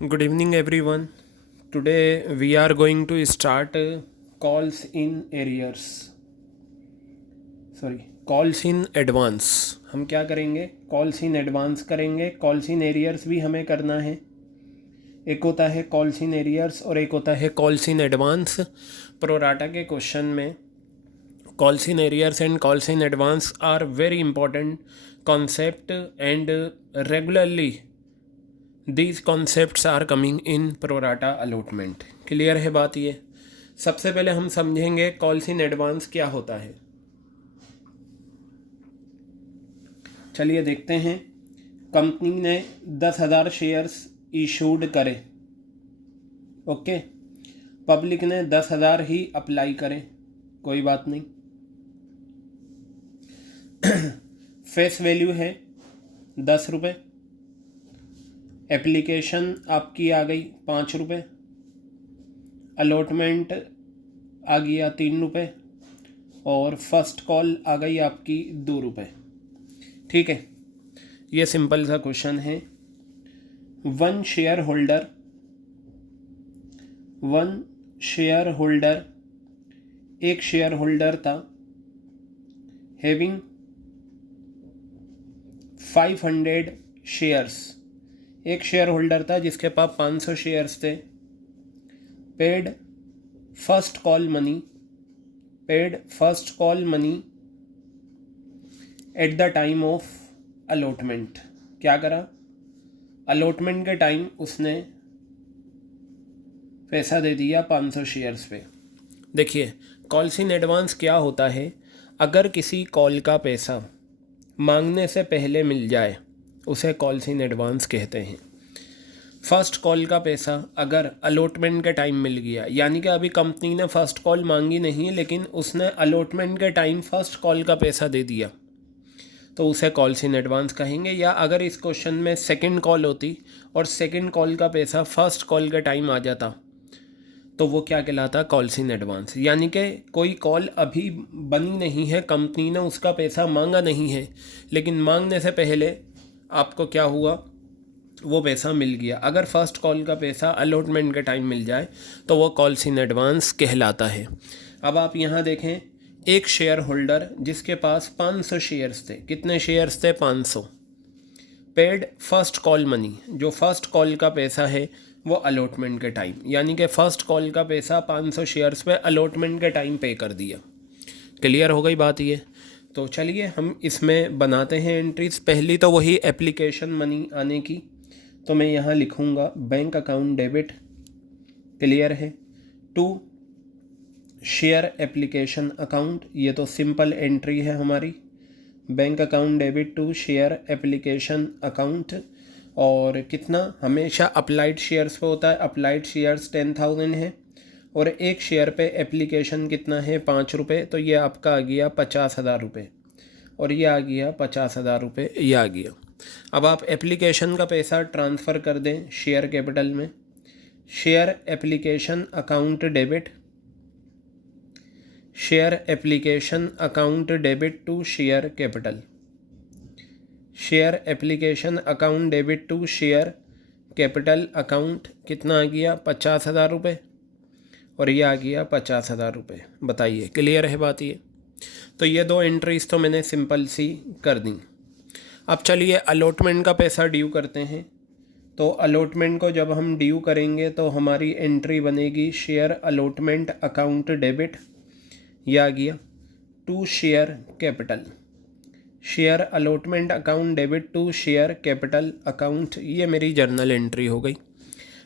Good evening, everyone. Today we are going to start calls in arrears. Calls in advance. हम क्या करेंगे? Calls in advance करेंगे. Calls in arrears भी हमें करना है. एक होता है कॉल्स इन एरियर्स और एक होता है कॉल्स इन एडवांस. प्रोराटा के क्वेश्चन में calls in arrears and calls in advance are very important concept, and regularly these concepts are coming in pro rata allotment. Clear है बात? ये सबसे पहले हम समझेंगे कॉल्स इन एडवांस क्या होता है. चलिए देखते हैं. कंपनी ने 10,000 शेयर्स इशूड करे. ओके, पब्लिक ने 10,000 ही अप्लाई करे, कोई बात नहीं. फेस वैल्यू है 10 रुपये. एप्लीकेशन आपकी आ गई 5 रुपये. अलॉटमेंट आ गया 3 रुपये और फर्स्ट कॉल आ गई आपकी 2 रुपये. ठीक है, ये सिंपल सा क्वेश्चन है. वन शेयर होल्डर एक शेयर होल्डर था, हैविंग 500 शेयर्स. एक शेयर होल्डर था जिसके पास 500 शेयर्स थे. Paid first call money at the time of allotment. क्या करा? अलॉटमेंट के टाइम उसने पैसा दे दिया 500 शेयर्स पे. देखिए, कॉल्स इन एडवांस क्या होता है? अगर किसी कॉल का पैसा मांगने से पहले मिल जाए उसे कॉल्स इन एडवांस कहते हैं. फर्स्ट कॉल का पैसा अगर अलॉटमेंट के टाइम मिल गया, यानी कि अभी कंपनी ने फर्स्ट कॉल मांगी नहीं लेकिन उसने अलॉटमेंट के टाइम फर्स्ट कॉल का पैसा दे दिया, तो उसे कॉल्स इन एडवांस कहेंगे. या अगर इस क्वेश्चन में सेकंड कॉल होती और सेकंड कॉल का पैसा फर्स्ट कॉल के टाइम आ जाता तो वो क्या कहलाता? Calls in advance. यानी कि कोई कॉल अभी बनी नहीं है, कंपनी ने उसका पैसा मांगा नहीं है, लेकिन मांगने से पहले आपको क्या हुआ? वो पैसा मिल गया. अगर फर्स्ट कॉल का पैसा अलॉटमेंट के टाइम मिल जाए तो वो कॉल्स इन एडवांस कहलाता है. अब आप यहाँ देखें, एक शेयर होल्डर जिसके पास 500 शेयर्स थे. कितने शेयर्स थे? 500. पेड फर्स्ट कॉल मनी, जो फर्स्ट कॉल का पैसा है वो अलॉटमेंट के टाइम, यानी कि फ़र्स्ट कॉल का पैसा 500 शेयर्स पे अलॉटमेंट के टाइम पे कर दिया. क्लियर हो गई बात ये? तो चलिए हम इसमें बनाते हैं एंट्रीज. पहली तो वही एप्लीकेशन मनी आने की, तो मैं यहाँ लिखूँगा बैंक अकाउंट डेबिट. क्लियर है? टू शेयर एप्लीकेशन अकाउंट, ये तो सिंपल एंट्री है हमारी. Bank account debit to share application account. और कितना? हमेशा अप्लाइड शेयर्स पे होता है. अप्लाइड शेयर्स 10,000 है और एक शेयर पे एप्लीकेशन कितना है? 5 रुपये. तो ये आपका आ गया 50,000 रुपये और ये आ गया 50,000 रुपये, ये आ गया. अब आप एप्लीकेशन का पैसा ट्रांसफ़र कर दें शेयर कैपिटल में. Share application account debit, share application account debit to share capital. Share application account debit to share capital account कितना आ गया? 50,000 रुपये और ये आ गया 50,000 रुपये. बताइए, क्लियर है बात ये? तो ये दो एंट्रीज तो मैंने सिंपल सी कर दी. अब चलिए अलॉटमेंट का पैसा ड्यू करते हैं. तो अलॉटमेंट को जब हम ड्यू करेंगे तो हमारी एंट्री बनेगी शेयर अलॉटमेंट अकाउंट डेबिट, ये आ गया, to share capital. Share allotment account debit to share capital account, ये मेरी जर्नल एंट्री हो गई.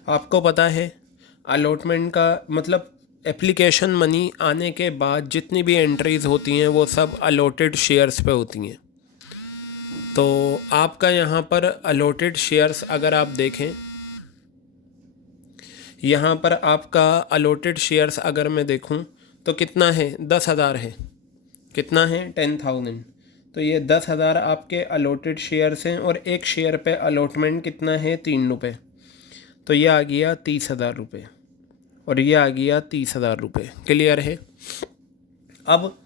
आपको पता है अलॉटमेंट का मतलब एप्लीकेशन मनी आने के बाद जितनी भी एंट्रीज़ होती हैं वो सब अलॉटेड शेयर्स पे होती हैं. तो आपका यहाँ पर अलॉटेड शेयर्स अगर आप देखें, यहाँ पर आपका अलॉटेड शेयर्स अगर मैं देखूँ तो कितना है? 10,000 है. कितना है? 10,000. तो ये 10,000 आपके अलॉटेड शेयर्स हैं और एक शेयर पे अलॉटमेंट कितना है? 3 रुपये. तो ये आ गया 30,000 रुपये और ये आ गया 30,000 रुपये. क्लियर है? अब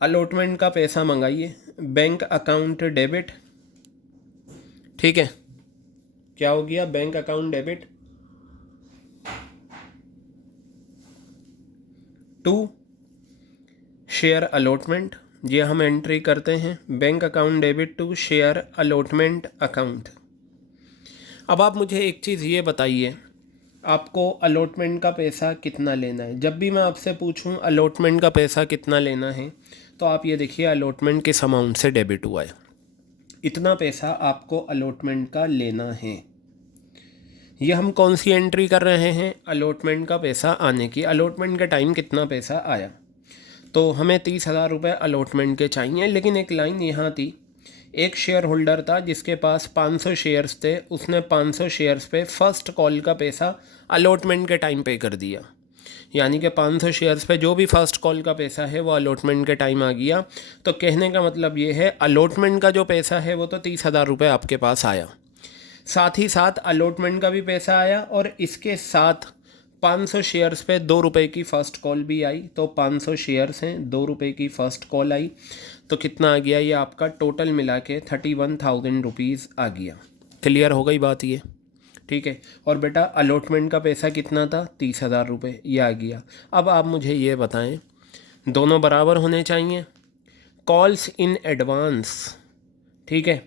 अलॉटमेंट का पैसा मंगाइए. बैंक अकाउंट डेबिट, ठीक है, क्या हो गया? Bank account debit to share allotment, ये हम एंट्री करते हैं, bank account debit to share allotment account. अब आप मुझे एक चीज़ ये बताइए, आपको अलॉटमेंट का पैसा कितना लेना है? जब भी मैं आपसे पूछूं अलॉटमेंट का पैसा कितना लेना है, तो आप ये देखिए अलॉटमेंट किस अमाउंट से डेबिट हुआ है, इतना पैसा आपको अलॉटमेंट का लेना है। ये हम कौन सी एंट्री कर रहे हैं? अलॉटमेंट का पैसा आने की। अलॉटमेंट के टाइम कितना पैसा आया, तो हमें 30,000 रुपये अलॉटमेंट के चाहिए। लेकिन एक लाइन यहाँ थी, एक शेयर होल्डर था जिसके पास 500 शेयर्स थे, उसने 500 शेयर्स पे फर्स्ट कॉल का पैसा अलॉटमेंट के टाइम पे कर दिया। यानी कि 500 शेयर्स पे जो भी फर्स्ट कॉल का पैसा है वो अलॉटमेंट के टाइम आ गया। तो कहने का मतलब ये है अलॉटमेंट का जो पैसा है वो तो 30,000 रुपये आपके पास आया, साथ ही साथ अलॉटमेंट का भी पैसा आया, और इसके साथ 500 शेयर्स पे 2 रुपये की फ़र्स्ट कॉल भी आई। तो 500 शेयर्स हैं, 2 रुपये की फ़र्स्ट कॉल आई, तो कितना आ गया? ये आपका टोटल मिला के 31,000 रुपीज़ आ गया। क्लियर हो गई बात ये? ठीक है। और बेटा अलॉटमेंट का पैसा कितना था? 30,000 रुपये, ये आ गया। अब आप मुझे ये बताएं, दोनों बराबर होने चाहिए। कॉल्स इन एडवांस, ठीक है,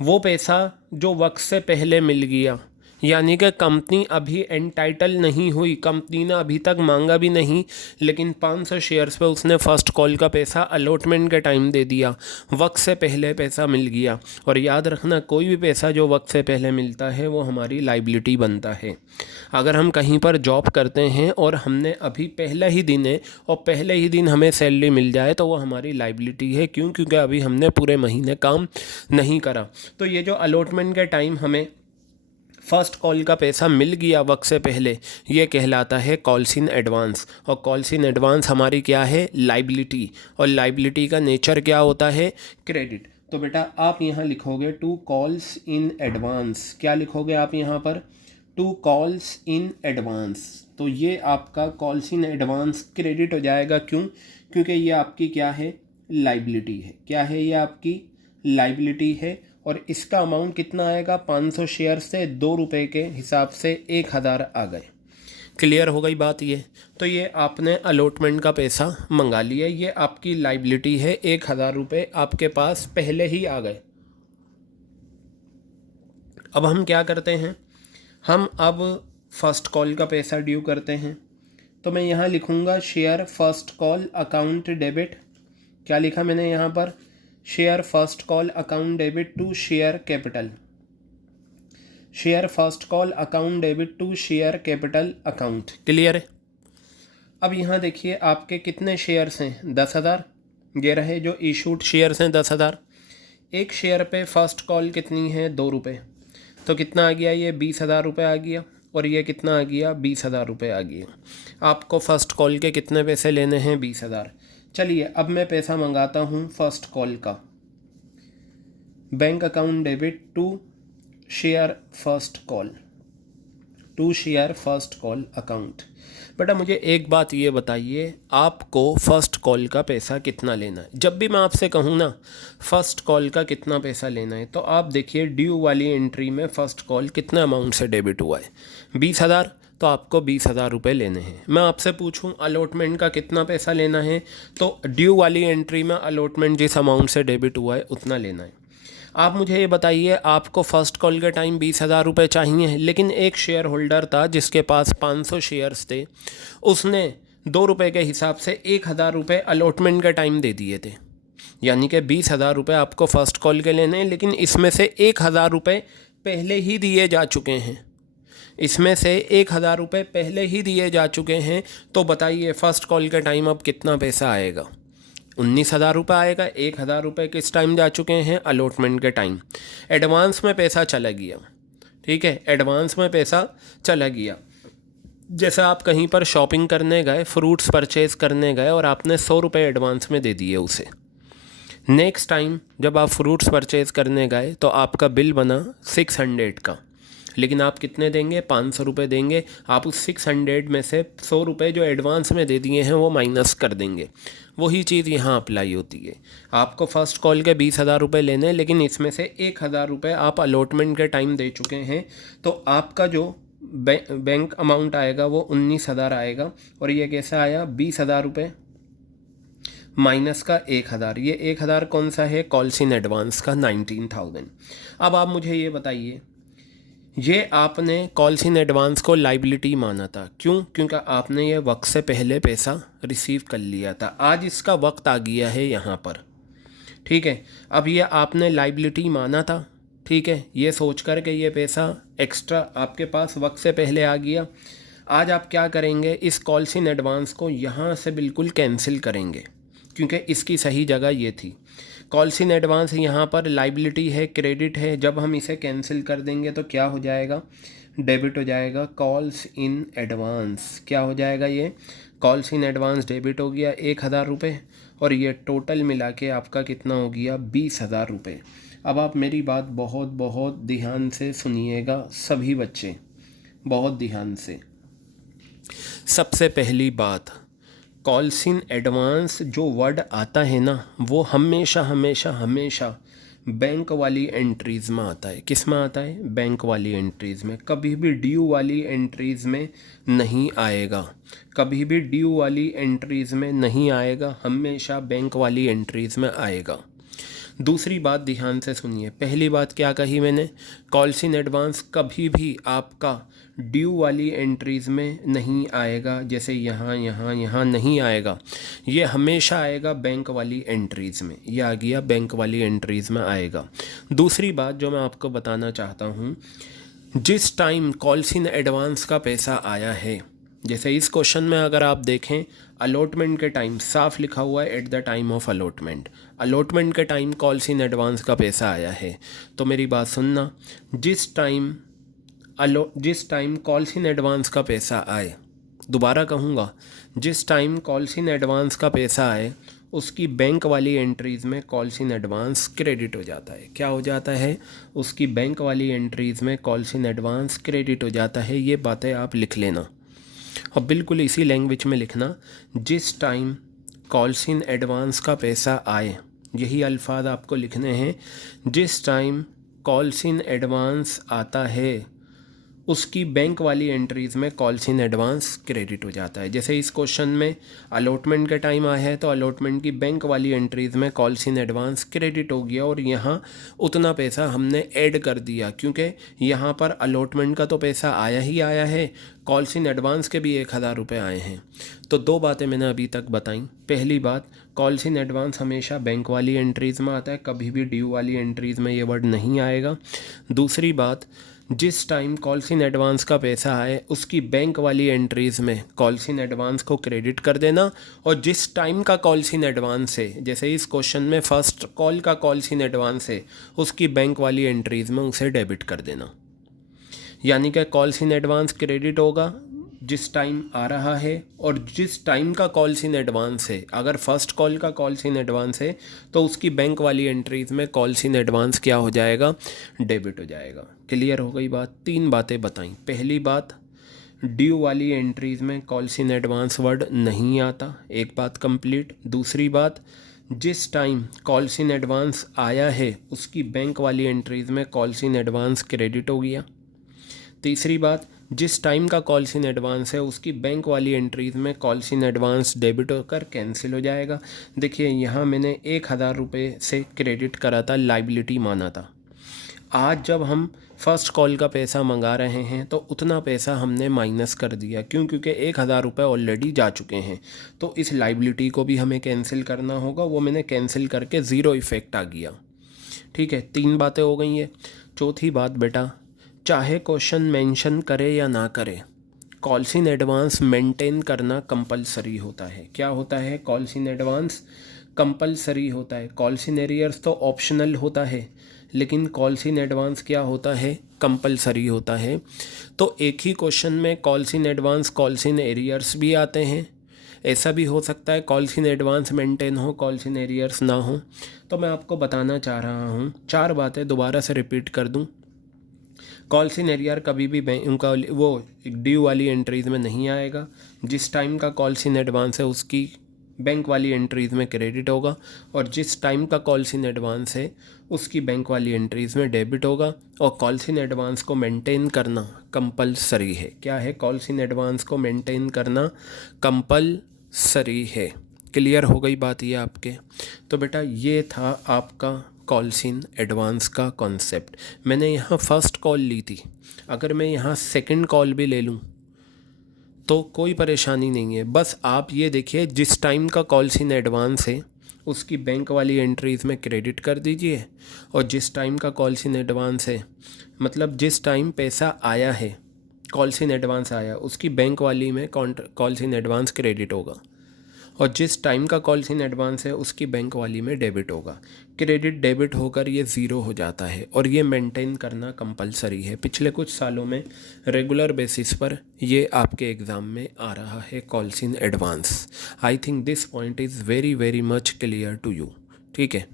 वो पैसा जो वक्त से पहले मिल गया, यानी कि कंपनी अभी एंटाइटल नहीं हुई, कंपनी ने अभी तक मांगा भी नहीं, लेकिन 500 शेयर्स पे उसने फ़र्स्ट कॉल का पैसा अलॉटमेंट के टाइम दे दिया, वक्त से पहले पैसा मिल गया। और याद रखना, कोई भी पैसा जो वक्त से पहले मिलता है वो हमारी लाइबिलिटी बनता है। अगर हम कहीं पर जॉब करते हैं और हमने अभी पहला ही दिन है और पहले ही दिन हमें सैलरी मिल जाए, तो वो हमारी लाइबिलिटी है। क्यों? क्योंकि अभी हमने पूरे महीने काम नहीं करा। तो ये जो अलॉटमेंट के टाइम हमें फ़र्स्ट कॉल का पैसा मिल गया वक्त से पहले, ये कहलाता है कॉल्स इन एडवांस। और कॉल्स इन एडवांस हमारी क्या है? लाइबिलिटी। और लाइबिलिटी का नेचर क्या होता है? क्रेडिट। तो बेटा आप यहाँ लिखोगे टू कॉल्स इन एडवांस। क्या लिखोगे आप यहाँ पर? To calls in advance. तो ये आपका कॉल्स इन एडवांस क्रेडिट हो जाएगा। क्यों? क्योंकि ये आपकी क्या है? लाइबिलिटी है। क्या है? ये आपकी लाइबिलिटी है। और इसका अमाउंट कितना आएगा? 500 शेयर से 2 रुपये के हिसाब से 1,000 आ गए। क्लियर हो गई बात ये? तो ये आपने अलॉटमेंट का पैसा मंगा लिया, ये आपकी लाइबिलिटी है। 1,000 रुपये आपके पास पहले ही आ गए। अब हम क्या करते हैं? हम अब फर्स्ट कॉल का पैसा ड्यू करते हैं। तो मैं यहाँ लिखूँगा share first call account debit. क्या लिखा मैंने यहाँ पर? Share first call account debit to share capital. Share first call account debit to share capital account. Clear है? अब यहाँ देखिए आपके कितने शेयर्स हैं? 10,000। ये रहे जो इशूड शेयर्स हैं 10,000। एक शेयर पे फर्स्ट कॉल कितनी है? 2 रुपये। तो कितना आ गया? ये 20,000 रुपये आ गया। और ये कितना आ गया? 20,000 रुपये आ गया। आपको फ़र्स्ट कॉल के कितने पैसे लेने हैं? 20,000। चलिए अब मैं पैसा मंगाता हूँ फर्स्ट कॉल का। Bank account debit to share first call, to share first call account. बेटा मुझे एक बात ये बताइए, आपको फ़र्स्ट कॉल का पैसा कितना लेना है? जब भी मैं आपसे कहूँ ना फ़र्स्ट कॉल का कितना पैसा लेना है, तो आप देखिए ड्यू वाली एंट्री में फ़र्स्ट कॉल कितना अमाउंट से डेबिट हुआ है? 20,000। तो आपको 20,000 रुपये लेने हैं। मैं आपसे पूछूं अलॉटमेंट का कितना पैसा लेना है, तो ड्यू वाली एंट्री में अलॉटमेंट जिस अमाउंट से डेबिट हुआ है उतना लेना है। आप मुझे ये बताइए, आपको फ़र्स्ट कॉल के टाइम 20,000 रुपये चाहिए, लेकिन एक शेयर होल्डर था जिसके पास 500 शेयर्स थे, उसने 2 रुपये के हिसाब से 1,000 रुपये अलॉटमेंट के टाइम दे दिए थे। यानी कि 20,000 रुपये आपको फ़र्स्ट कॉल के लेने हैं, लेकिन इसमें से 1,000 रुपये पहले ही दिए जा चुके हैं। इसमें से 1,000 रुपये पहले ही दिए जा चुके हैं। तो बताइए फ़र्स्ट कॉल के टाइम अब कितना पैसा आएगा? 19,000 रुपये आएगा। 1,000 रुपये किस टाइम जा चुके हैं? अलॉटमेंट के टाइम। एडवांस में पैसा चला गया। ठीक है, एडवांस में पैसा चला गया। जैसे आप कहीं पर शॉपिंग करने गए, फ्रूट्स परचेज़ करने गए और आपने 100 रुपये एडवांस में दे दिए उसे। नेक्स्ट टाइम जब आप फ्रूट्स परचेज़ करने गए तो आपका बिल बना 600 का, लेकिन आप कितने देंगे? 500 रुपये देंगे। आप उस 600 में से 100 रुपये जो एडवांस में दे दिए हैं वो माइनस कर देंगे। वही चीज़ यहाँ अप्लाई होती है। आपको फ़र्स्ट कॉल के 20,000 रुपये लेने, लेकिन इसमें से 1,000 रुपये आप अलॉटमेंट के टाइम दे चुके हैं। तो आपका जो बैंक अमाउंट आएगा वो 19,000 आएगा, और ये कैसा आया 20,000 रुपये माइनस का 1,000। ये 1,000 कौन सा है, कॉल्स इन एडवांस का 19,000। अब आप मुझे ये बताइए, ये आपने कॉल्स इन एडवांस को लाइबिलिटी माना था, क्यों? क्योंकि आपने ये वक्त से पहले पैसा रिसीव कर लिया था, आज इसका वक्त आ गया है यहाँ पर, ठीक है। अब ये आपने लाइबिलिटी माना था, ठीक है, ये सोच कर के ये पैसा एक्स्ट्रा आपके पास वक्त से पहले आ गया। आज आप क्या करेंगे, इस कॉल्स इन एडवांस को यहाँ से बिल्कुल कैंसिल करेंगे, क्योंकि इसकी सही जगह ये थी। कॉल्स इन एडवांस यहाँ पर लाइबिलिटी है, क्रेडिट है, जब हम इसे कैंसिल कर देंगे तो क्या हो जाएगा, डेबिट हो जाएगा। कॉल्स इन एडवांस क्या हो जाएगा, ये कॉल्स इन एडवांस डेबिट हो गया 1,000 रुपये, और ये टोटल मिला के आपका कितना हो गया 20,000 रुपये। अब आप मेरी बात बहुत बहुत ध्यान से सुनिएगा सभी बच्चे, बहुत ध्यान से। सबसे पहली बात, कॉल्स इन एडवांस जो वर्ड आता है ना, वो हमेशा हमेशा हमेशा बैंक वाली एंट्रीज़ में आता है। किस में आता है, बैंक वाली एंट्रीज़ में, कभी भी ड्यू वाली एंट्रीज़ में नहीं आएगा, कभी भी ड्यू वाली एंट्रीज़ में नहीं आएगा, हमेशा बैंक वाली एंट्रीज़ में आएगा। दूसरी बात ध्यान से सुनिए, पहली बात क्या कही मैंने, कॉल्स इन एडवांस कभी भी आपका ड्यू वाली एंट्रीज़ में नहीं आएगा, जैसे यहाँ यहाँ यहाँ नहीं आएगा, ये हमेशा आएगा बैंक वाली एंट्रीज़ में। ये आ गया बैंक वाली एंट्रीज़ में आएगा। दूसरी बात जो मैं आपको बताना चाहता हूँ, जिस टाइम कॉल्स इन एडवांस का पैसा आया है, जैसे इस क्वेश्चन में अगर आप देखें, अलॉटमेंट के टाइम साफ लिखा हुआ है at the time of allotment, allotment के टाइम कॉल्स इन एडवांस का पैसा आया है। तो मेरी बात सुनना, जिस टाइम कॉल्स इन एडवांस का पैसा आए, दोबारा कहूँगा, जिस टाइम कॉल्स इन एडवांस का पैसा आए उसकी बैंक वाली एंट्रीज़ में कॉल्स इन एडवांस क्रेडिट हो जाता है। क्या हो जाता है, उसकी बैंक वाली एंट्रीज़ में कॉल्स इन एडवांस क्रेडिट हो जाता है। ये बातें आप लिख लेना और बिल्कुल इसी लैंग्वेज में लिखना, जिस टाइम कॉल्स इन एडवांस का पैसा आए, यही अल्फाज आपको लिखने हैं। जिस टाइम कॉल्स इन एडवांस आता है उसकी बैंक वाली एंट्रीज़ में कॉल्स इन एडवांस क्रेडिट हो जाता है। जैसे इस क्वेश्चन में अलॉटमेंट का टाइम आया है तो अलॉटमेंट की बैंक वाली एंट्रीज़ में कॉल्स इन एडवांस क्रेडिट हो गया और यहाँ उतना पैसा हमने ऐड कर दिया, क्योंकि यहाँ पर अलॉटमेंट का तो पैसा आया ही आया है, कॉल्स इन एडवांस के भी 1,000 रुपये आए हैं। तो दो बातें मैंने अभी तक बताई। पहली बात, कॉल्स इन एडवांस हमेशा बैंक वाली एंट्रीज़ में आता है, कभी भी ड्यू वाली एंट्रीज़ में ये वर्ड नहीं आएगा। दूसरी बात, जिस टाइम कॉल्स इन एडवांस का पैसा आए उसकी बैंक वाली एंट्रीज़ में कॉल्स इन एडवांस को क्रेडिट कर देना, और जिस टाइम का कॉल्स इन एडवांस है, जैसे इस क्वेश्चन में फर्स्ट कॉल का कॉल्स इन एडवांस है, उसकी बैंक वाली एंट्रीज़ में उसे डेबिट कर देना। यानी कि कॉल्स इन एडवांस क्रेडिट होगा जिस टाइम आ रहा है, और जिस टाइम का कॉल्स इन एडवांस है, अगर फर्स्ट कॉल का कॉल्स इन एडवांस है तो उसकी बैंक वाली एंट्रीज़ में कॉल्स इन एडवांस क्या हो जाएगा, डेबिट हो जाएगा। क्लियर हो गई बात? तीन बातें बताई। पहली बात, ड्यू वाली एंट्रीज़ में कॉल्स इन एडवांस वर्ड नहीं आता, एक बात कंप्लीट। दूसरी बात, जिस टाइम कॉल्स इन एडवांस आया है उसकी बैंक वाली एंट्रीज़ में कॉल्स इन एडवांस क्रेडिट हो गया। तीसरी बात, जिस टाइम का कॉल्स इन एडवांस है उसकी बैंक वाली एंट्रीज़ में कॉल्स इन एडवांस डेबिट होकर कैंसिल हो जाएगा। देखिए यहाँ मैंने 1,000 रुपये से क्रेडिट करा था, लाइबिलिटी माना था। आज जब हम फर्स्ट कॉल का पैसा मंगा रहे हैं तो उतना पैसा हमने माइनस कर दिया, क्यों? क्योंकि 1,000 रुपये ऑलरेडी जा चुके हैं, तो इस लाइबिलिटी को भी हमें कैंसिल करना होगा। वो मैंने कैंसिल करके ज़ीरो इफ़ेक्ट आ गया। ठीक है, तीन बातें हो गई हैं। चौथी बात बेटा, चाहे क्वेश्चन मेंशन करे या ना करे, कॉल्स इन एडवांस मेंटेन करना कंपलसरी होता है। क्या होता है? कॉल्स इन एडवांस कंपलसरी होता है। कॉल्स इन एरियर्स तो ऑप्शनल होता है, लेकिन कॉल्स इन एडवांस क्या होता है? कंपलसरी होता है। तो एक ही क्वेश्चन में calls in advance, calls in arrears भी आते हैं। ऐसा भी हो सकता है कॉल्स इन एडवांस मेंटेन हो, कॉल्स इन एरियर्स ना हो। तो मैं आपको बताना चाह रहा हूँ, चार बातें दोबारा से रिपीट कर दूँ। कॉल्स इन एरियर कभी भी उनका वो ड्यू वाली एंट्रीज़ में नहीं आएगा। जिस टाइम का कॉल्स इन एडवांस है उसकी बैंक वाली एंट्रीज़ में क्रेडिट होगा, और जिस टाइम का कॉल्स इन एडवांस है उसकी बैंक वाली एंट्रीज़ में डेबिट होगा। और कॉल्स इन एडवांस को मेंटेन करना कंपलसरी है। क्या है? कॉल्स इन एडवांस को मेंटेन करना कंपलसरी है। क्लियर हो गई बात ये आपके? तो बेटा ये था आपका कॉल्स इन एडवांस का कॉन्सेप्ट। मैंने यहाँ फर्स्ट कॉल ली थी, अगर मैं यहाँ सेकंड कॉल भी ले लूँ तो कोई परेशानी नहीं है। बस आप ये देखिए, जिस टाइम का कॉल्स इन एडवांस है उसकी बैंक वाली एंट्रीज़ में क्रेडिट कर दीजिए, और जिस टाइम का कॉल्स इन एडवांस है, मतलब जिस टाइम पैसा आया है, कॉल्स इन एडवांस आया, उसकी बैंक वाली में कॉल्स इन एडवांस क्रेडिट होगा, और जिस टाइम का कॉल्स इन एडवांस है उसकी बैंक वाली में डेबिट होगा। क्रेडिट डेबिट होकर ये ज़ीरो हो जाता है, और ये मेंटेन करना कंपलसरी है। पिछले कुछ सालों में रेगुलर बेसिस पर ये आपके एग्ज़ाम में आ रहा है, calls in advance. I think this point is very very much clear to you. ठीक है।